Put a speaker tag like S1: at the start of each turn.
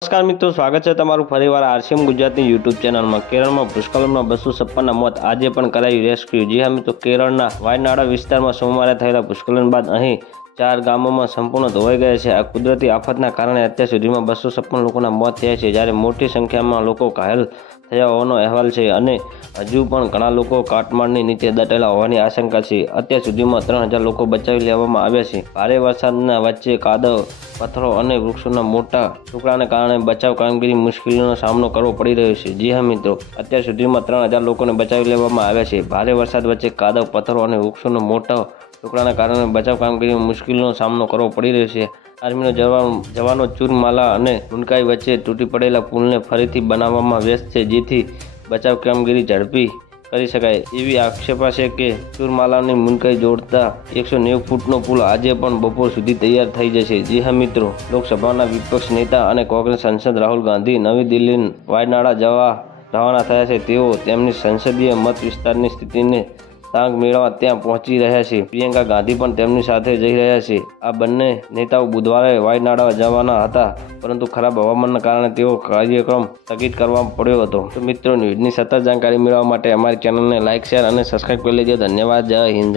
S1: નમસ્કાર મિત્રો, સ્વાગત છે તમારું ફરીવાર આરસીએમ ગુજરાતની યુટ્યુબ ચેનલમાં. કેરળમાં ભૂસ્ખલનના બસો છપ્પનના મોત આજે પણ કરાયું રેસ્ક્યુ. જી હા મિત્રો, કેરળના વાયનાડા વિસ્તારમાં સોમવારે થયેલા ભૂસ્ખલન બાદ અહીં ચાર ગામોમાં સંપૂર્ણ ધોવાઈ ગયા છે. આ કુદરતી આફતના કારણે અત્યાર સુધીમાં બસો છપ્પન લોકોના મોત થયા છે, જ્યારે મોટી સંખ્યામાં લોકો ઘાયલ થયા હોવાનો અહેવાલ છે. અને હજુ પણ ઘણા લોકો કાટમાળની નીચે દટેલા હોવાની આશંકા છે. અત્યાર સુધીમાં ત્રણ હજાર લોકો બચાવી લેવામાં આવ્યા છે. ભારે વરસાદના વચ્ચે કાદવ, પથ્થરો અને વૃક્ષોના મોટા ટુકડાને કારણે બચાવ કામગીરી મુશ્કેલીનો સામનો કરવો પડી રહ્યો છે. જી હા, મિત્રો. અત્યાર સુધીમાં ત્રણ હજાર લોકોને બચાવી લેવામાં આવ્યા છે. ભારે વરસાદ વચ્ચે કાદવ, પથ્થરો અને વૃક્ષોનો મોટા ટુકડાના કારણે બચાવ કામગીરીમાં મુશ્કેલીનો સામનો કરવો પડી રહ્યો છે. આર્મીનો જવાન, જવાનો ચૂરમાલા અને મુનકાઈ વચ્ચે તૂટી પડેલા પુલને ફરીથી બનાવવામાં વ્યસ્ત છે, જેથી બચાવ કામગીરી ઝડપી કરી શકાય એવી આક્ષેપા છે કે ચૂરમાલાની મુનકાઈ જોડતા એકસો નેવું ફૂટનો પુલ આજે પણ બપોર સુધી તૈયાર થઈ જશે. જી હા, મિત્રો. લોકસભાના વિપક્ષ નેતા અને કોંગ્રેસ સાંસદ રાહુલ ગાંધી નવી દિલ્હી વાયનાડા જવા રવાના થયા છે. તેઓ તેમની સંસદીય મત વિસ્તારની સ્થિતિને તાંગ મેળવવા ત્યાં પહોંચી રહ્યા છે પ્રિયંકા ગાંધી પણ તેમની સાથે જઈ રહ્યા છે. આ બંને નેતાઓ બુધવારે વાયનાડા જવાના હતા, પરંતુ ખરાબ હવામાનના કારણે તેઓ કાર્યક્રમ સ્થગિત કરવા પડ્યો હતો. તો મિત્રો, ન્યૂઝની સતત જાણકારી મેળવવા માટે અમારી ચેનલને લાઇક શેર અને સબસ્ક્રાઈબ કરી લેજો. ધન્યવાદ. જય હિન્દ.